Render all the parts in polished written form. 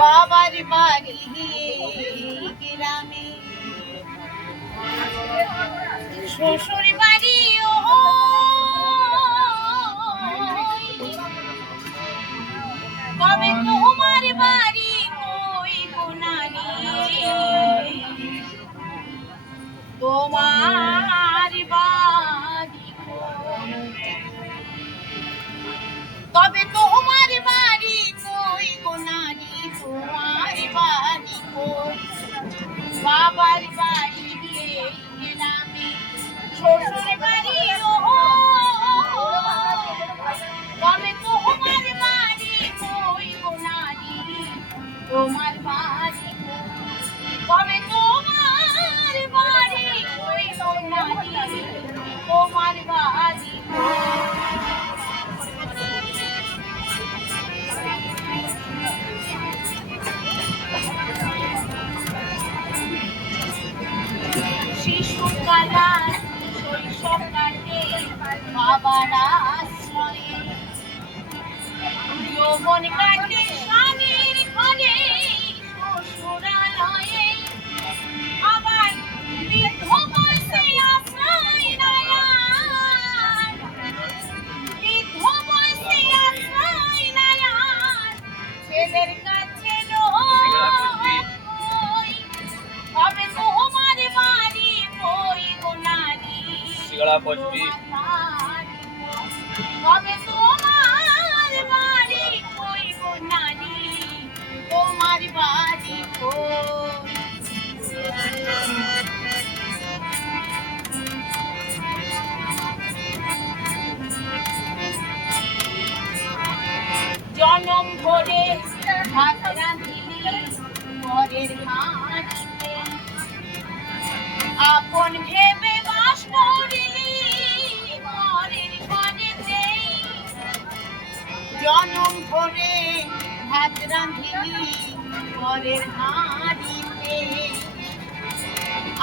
বাবার বাড়ি গ্রামে শ্বশুর বাড়ি তবে তোমার বাড়ি কই গুনানি তোমার বাড়ি তবে তোমার বাড়ি কই গুনানি তোমার বাড়ি কই বাবার বাড়ি গ্রামে শ্বশুর বাড়ি তবে তোমার বাড়ি কই গুনানি তোমার বাড়ি তবে তোমার বাড়ি কই গুনানি তোমার বাড়ি শিশুকালা শৈশব কাটে বাবার আশ্রয়ে যৌবন কাটে স্বামীর ঘরে শ্বশুরালয়ে আবার বৃদ্ধ বয়সে আশ্রয় নেয়ার বৃদ্ধ বয়সে আশ্রয় নেয়ার ছেলের কাছে তবে তোমার বাড়ি কই গুনানি তবে তোমার বাড়ি কই গুনানি তোমার বাড়ি কই জনম ভরে ভাত রাঁধিলি পরের মাটিতে আপন ভেবে বাস করিলি পরের ঘরেতে জনম ভরে ভাত রাঁধিলি পরের হাঁড়িতে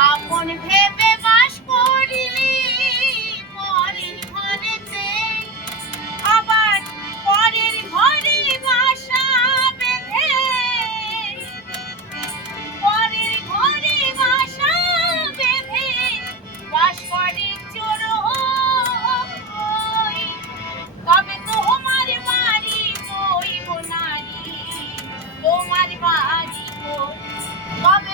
আপন ভেবে বাস করিলি পরের ঘরেতে আবার পরের ঘরে বাসা বেঁধে পরের ঘরে বাসা বেঁধে বাস করে চোর তবে তোমার বাড়ি কই গুনানি তোমার বাড়ি কই তবে